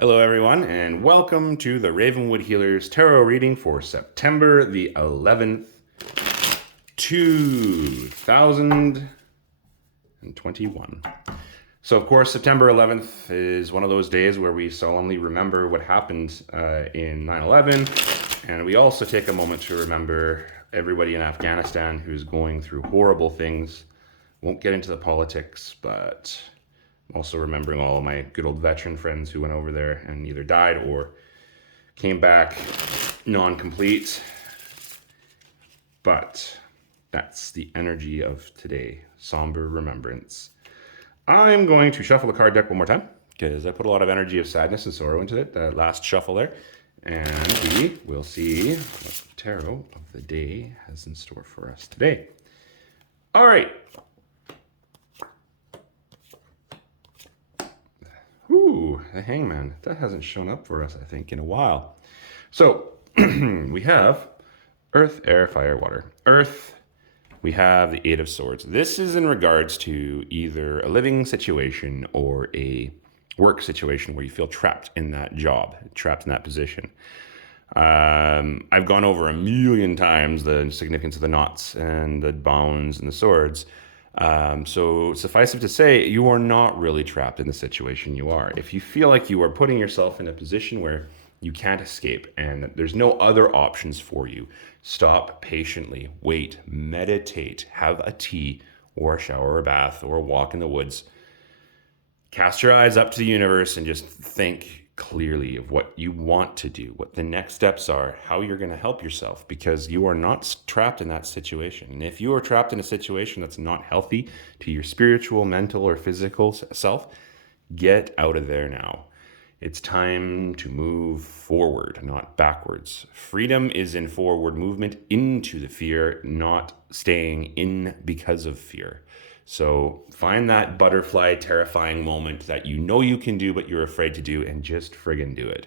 Hello, everyone, and welcome to the Ravenwood Healers Tarot reading for September the 11th, 2021. So, of course, September 11th is one of those days where we solemnly remember what happened in 9/11, and we also take a moment to remember everybody in Afghanistan who's going through horrible things. Won't get into the politics, but also remembering all of my good old veteran friends who went over there and either died or came back non-complete. But that's the energy of today. Somber remembrance. I'm going to shuffle the card deck one more time because I put a lot of energy of sadness and sorrow into it, that last shuffle there. And we will see what the tarot of the day has in store for us today. All right. Ooh, the Hangman. That hasn't shown up for us, I think, in a while. So we have Earth, Air, Fire, Water. Earth, we have the Eight of Swords. This is in regards to either a living situation or a work situation where you feel trapped in that job, trapped in that position. I've gone over a million times the significance of the knots and the bones and the swords. So suffice it to say, you are not really trapped in the situation you are. If you feel like you are putting yourself in a position where you can't escape and there's no other options for you, stop patiently, wait, meditate, have a tea or a shower or a bath or a walk in the woods. Cast your eyes up to the universe and just think clearly of what you want to do, what the next steps are, how you're going to help yourself, because you are not trapped in that situation. And if you are trapped in a situation that's not healthy to your spiritual, mental, or physical self, get out of there now. It's time to move forward, not backwards. Freedom is in forward movement into the fear, not staying in because of fear. So find that butterfly, terrifying moment that you know you can do, but you're afraid to do, and just friggin' do it.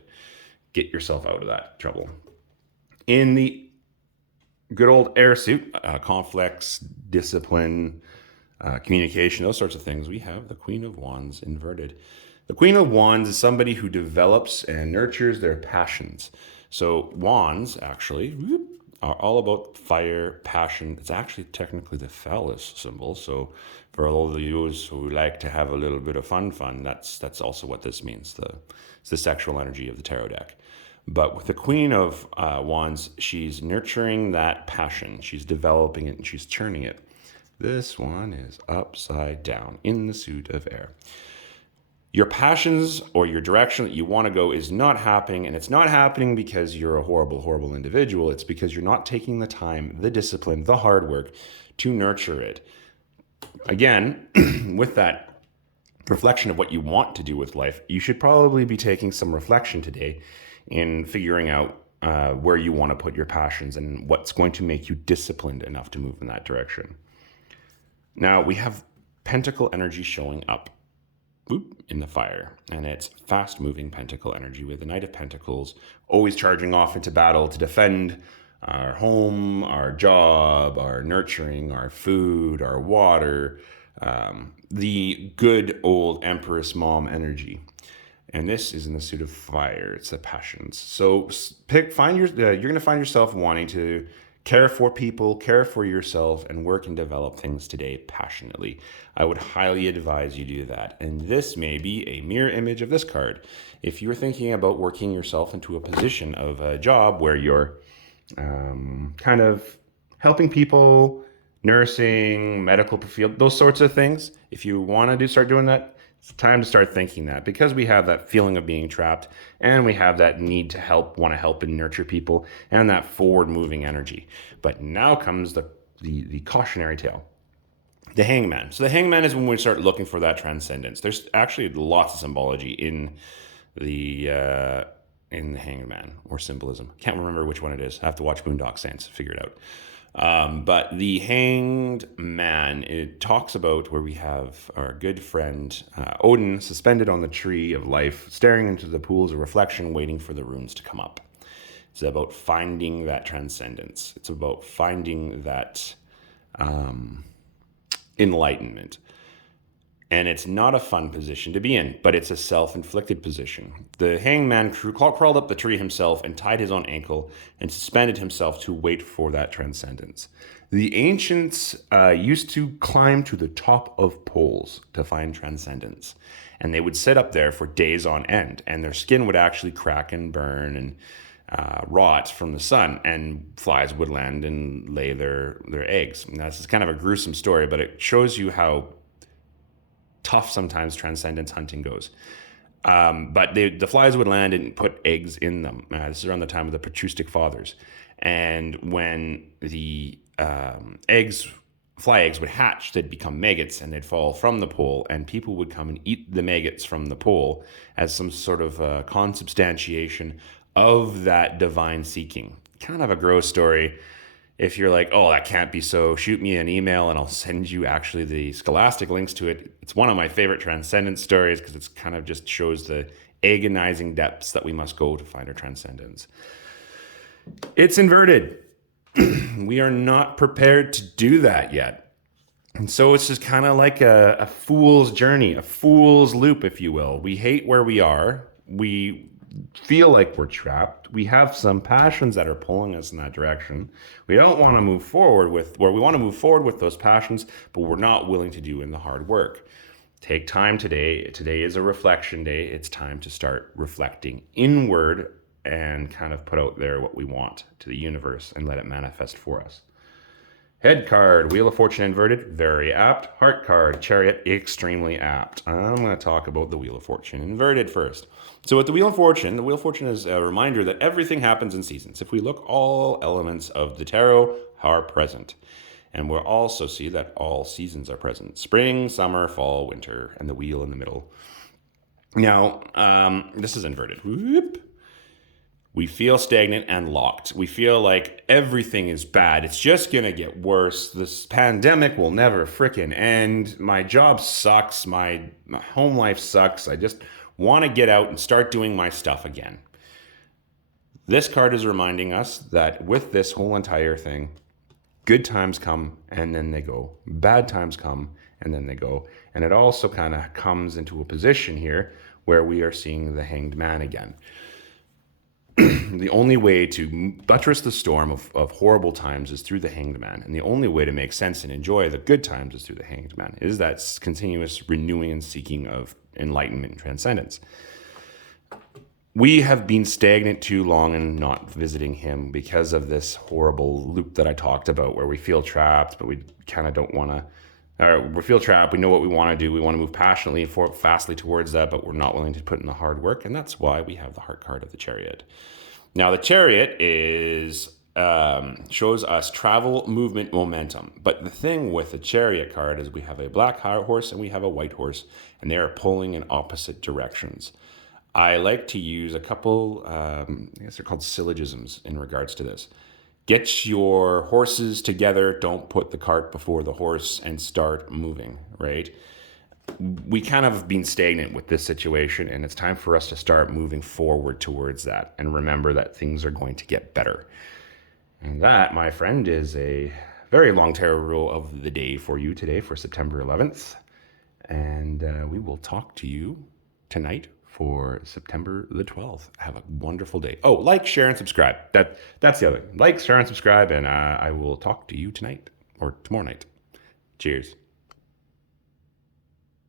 Get yourself out of that trouble. In the good old air suit, conflicts, discipline, communication, those sorts of things, we have the Queen of Wands inverted. The Queen of Wands is somebody who develops and nurtures their passions. So wands, actually, are all about fire, passion. It's actually technically the phallus symbol. So for all of you who like to have a little bit of fun, that's also what this means. It's the sexual energy of the tarot deck. But with the Queen of Wands, she's nurturing that passion. She's developing it and she's churning it. This one is upside down in the suit of air. Your passions or your direction that you want to go is not happening, and it's not happening because you're a horrible, horrible individual. It's because you're not taking the time, the discipline, the hard work to nurture it. Again, with that reflection of what you want to do with life, you should probably be taking some reflection today in figuring out where you want to put your passions and what's going to make you disciplined enough to move in that direction. Now, we have pentacle energy showing up in the fire, and it's fast moving pentacle energy with the Knight of Pentacles always charging off into battle to defend our home, our job, our nurturing, our food, our water, the good old Empress mom energy. And this is in the suit of fire. It's the passions. So you're going to find yourself wanting to care for people, care for yourself, and work and develop things today passionately. I would highly advise you do that. And this may be a mirror image of this card. If you're thinking about working yourself into a position of a job where you're kind of helping people, nursing, medical field, those sorts of things, if you want to start doing that, it's time to start thinking that, because we have that feeling of being trapped and we have that need to help, want to help and nurture people, and that forward moving energy. But now comes the cautionary tale. The Hangman. So the Hangman is when we start looking for that transcendence. There's actually lots of symbology in the Hangman, or symbolism. Can't remember which one it is. I have to watch Boondock Saints to figure it out. But the Hanged Man, it talks about where we have our good friend Odin suspended on the tree of life, staring into the pools of reflection, waiting for the runes to come up. It's about finding that transcendence. It's about finding that enlightenment. And it's not a fun position to be in, but it's a self-inflicted position. The hangman crawled up the tree himself and tied his own ankle and suspended himself to wait for that transcendence. The ancients used to climb to the top of poles to find transcendence. And they would sit up there for days on end, and their skin would actually crack and burn and rot from the sun, and flies would land and lay their eggs. Now, this is kind of a gruesome story, but it shows you how tough sometimes transcendence hunting goes. But the flies would land and put eggs in them. This is around the time of the patristic fathers. And when the fly eggs would hatch, they'd become maggots and they'd fall from the pole, and people would come and eat the maggots from the pole as some sort of consubstantiation of that divine seeking. Kind of a gross story. If you're like, oh, that can't be so, shoot me an email and I'll send you actually the scholastic links to it. It's one of my favorite transcendence stories because it's kind of just shows the agonizing depths that we must go to find our transcendence. It's inverted. We are not prepared to do that yet. And so it's just kind of like a fool's journey, a fool's loop, if you will. We hate where we are. We feel like we're trapped. We have some passions that are pulling us in that direction. We don't want to move forward with, or we want to move forward with those passions, but we're not willing to do in the hard work. Take time today. Today is a reflection day. It's time to start reflecting inward and kind of put out there what we want to the universe and let it manifest for us. Head card, Wheel of Fortune inverted, very apt. Heart card, Chariot, extremely apt. I'm going to talk about the Wheel of Fortune inverted first. So with the Wheel of Fortune is a reminder that everything happens in seasons. If we look, all elements of the tarot are present. And we'll also see that all seasons are present. Spring, summer, fall, winter, and the wheel in the middle. Now, this is inverted. Whoop. We feel stagnant and locked. We feel like everything is bad. It's just going to get worse. This pandemic will never frickin' end. My job sucks. My home life sucks. I just want to get out and start doing my stuff again. This card is reminding us that with this whole entire thing, good times come and then they go. Bad times come and then they go. And it also kind of comes into a position here where we are seeing the Hanged Man again. The only way to buttress the storm of horrible times is through the Hanged Man. And the only way to make sense and enjoy the good times is through the Hanged Man. It is that continuous renewing and seeking of enlightenment and transcendence. We have been stagnant too long and not visiting him because of this horrible loop that I talked about, where we feel trapped, but we kind of don't want to. We feel trapped. We know what we want to do. We want to move passionately, fastly towards that, but we're not willing to put in the hard work. And that's why we have the Heart card of the Chariot. Now, the Chariot shows us travel, movement, momentum. But the thing with the Chariot card is we have a black horse and we have a white horse, and they are pulling in opposite directions. I like to use a couple, I guess they're called syllogisms in regards to this. Get your horses together, don't put the cart before the horse, and start moving, right? We kind of been stagnant with this situation, and it's time for us to start moving forward towards that and remember that things are going to get better. And that, my friend, is a very long tarot of the day for you today for September 11th. And we will talk to you tonight for September the 12th. Have a wonderful day. Oh, like, share, and subscribe. That's the other. Like, share, and subscribe, and I will talk to you tonight or tomorrow night. Cheers.